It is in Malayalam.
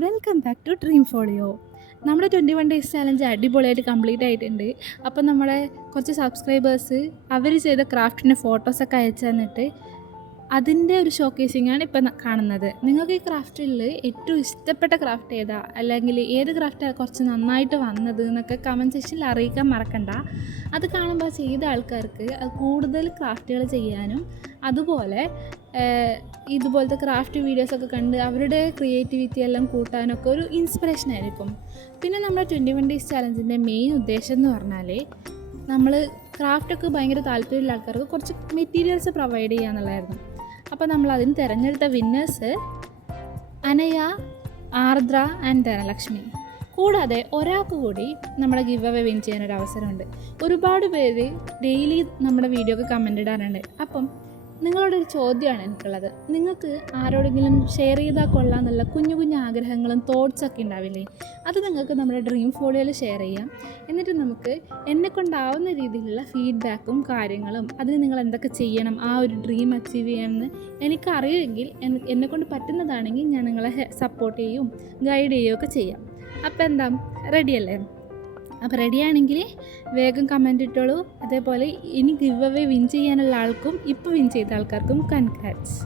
Welcome back to dream folio. നമ്മുടെ 21 ഡേയ്സ് ചാലഞ്ച് അടിപൊളിയായിട്ട് കംപ്ലീറ്റ് ആയിട്ടുണ്ട്. അപ്പം നമ്മുടെ കുറച്ച് സബ്സ്ക്രൈബേഴ്സ് അവർ ചെയ്ത ക്രാഫ്റ്റിൻ്റെ ഫോട്ടോസൊക്കെ അയച്ചു തന്നിട്ട് അതിൻ്റെ ഒരു ഷോക്കേസിങ്ങാണ് ഇപ്പം കാണുന്നത്. നിങ്ങൾക്ക് ഈ ക്രാഫ്റ്റിൽ ഏറ്റവും ഇഷ്ടപ്പെട്ട ക്രാഫ്റ്റ് ഏതാ, അല്ലെങ്കിൽ ഏത് ക്രാഫ്റ്റാണ് കുറച്ച് നന്നായിട്ട് വന്നത് എന്നൊക്കെ കമൻറ്റ് സെക്ഷനിൽ അറിയിക്കാൻ മറക്കണ്ട. അത് കാണുമ്പോൾ ചെയ്ത ആൾക്കാർക്ക് കൂടുതൽ ക്രാഫ്റ്റുകൾ ചെയ്യാനും അതുപോലെ ഇതുപോലത്തെ ക്രാഫ്റ്റ് വീഡിയോസൊക്കെ കണ്ട് അവരുടെ ക്രിയേറ്റിവിറ്റി എല്ലാം കൂട്ടാനൊക്കെ ഒരു ഇൻസ്പിറേഷൻ ആയിരിക്കും. പിന്നെ നമ്മുടെ 21 ഡേയ്സ് ചാലഞ്ചിൻ്റെ മെയിൻ ഉദ്ദേശം എന്ന് പറഞ്ഞാൽ നമ്മൾ ക്രാഫ്റ്റൊക്കെ ഭയങ്കര താല്പര്യമുള്ള ആൾക്കാർക്ക് കുറച്ച് മെറ്റീരിയൽസ് പ്രൊവൈഡ് ചെയ്യുക എന്നുള്ളതായിരുന്നു. അപ്പോൾ നമ്മൾ അതിന് തിരഞ്ഞെടുത്ത വിന്നേഴ്സ് അനയ, ആർദ്ര ആൻഡ് ധനലക്ഷ്മി. കൂടാതെ ഒരാൾക്ക് കൂടി നമ്മുടെ ഗിവ് അവേ വിൻ ചെയ്യാനൊരു അവസരമുണ്ട്. ഒരുപാട് പേര് ഡെയിലി നമ്മുടെ വീഡിയോ ഒക്കെ കമൻ്റ് ഇടാറുണ്ട്. അപ്പം നിങ്ങളോടൊരു ചോദ്യമാണ് എനിക്കുള്ളത്. നിങ്ങൾക്ക് ആരോടെങ്കിലും ഷെയർ ചെയ്താൽ കൊള്ളാമെന്നുള്ള കുഞ്ഞു കുഞ്ഞു ആഗ്രഹങ്ങളും തോട്ട്സൊക്കെ ഉണ്ടാവില്ലേ? അത് നിങ്ങൾക്ക് നമ്മുടെ ഡ്രീം ഫോളിയോയിൽ ഷെയർ ചെയ്യാം. എന്നിട്ട് നമുക്ക് എന്നെക്കൊണ്ടാവുന്ന രീതിയിലുള്ള ഫീഡ്ബാക്കും കാര്യങ്ങളും അതിന് നിങ്ങൾ എന്തൊക്കെ ചെയ്യണം ആ ഒരു ഡ്രീം അച്ചീവ് ചെയ്യാമെന്ന് എനിക്കറിയുമെങ്കിൽ എന്നെക്കൊണ്ട് പറ്റുന്നതാണെങ്കിൽ ഞാൻ നിങ്ങളെ സപ്പോർട്ട് ചെയ്യും ഗൈഡ് ചെയ്യുകയൊക്കെ ചെയ്യാം. അപ്പോൾ എന്താ, റെഡിയല്ലേ? അപ്പോൾ റെഡിയാണെങ്കിൽ വേഗം കമൻ്റ് ഇട്ടോളൂ. അതേപോലെ ഇനി ഗിവ് അവേ വിൻ ചെയ്യാനുള്ള ആൾക്കും ഇപ്പോൾ വിൻ ചെയ്ത ആൾക്കാർക്കും കൺഗ്രാറ്റ്സ്.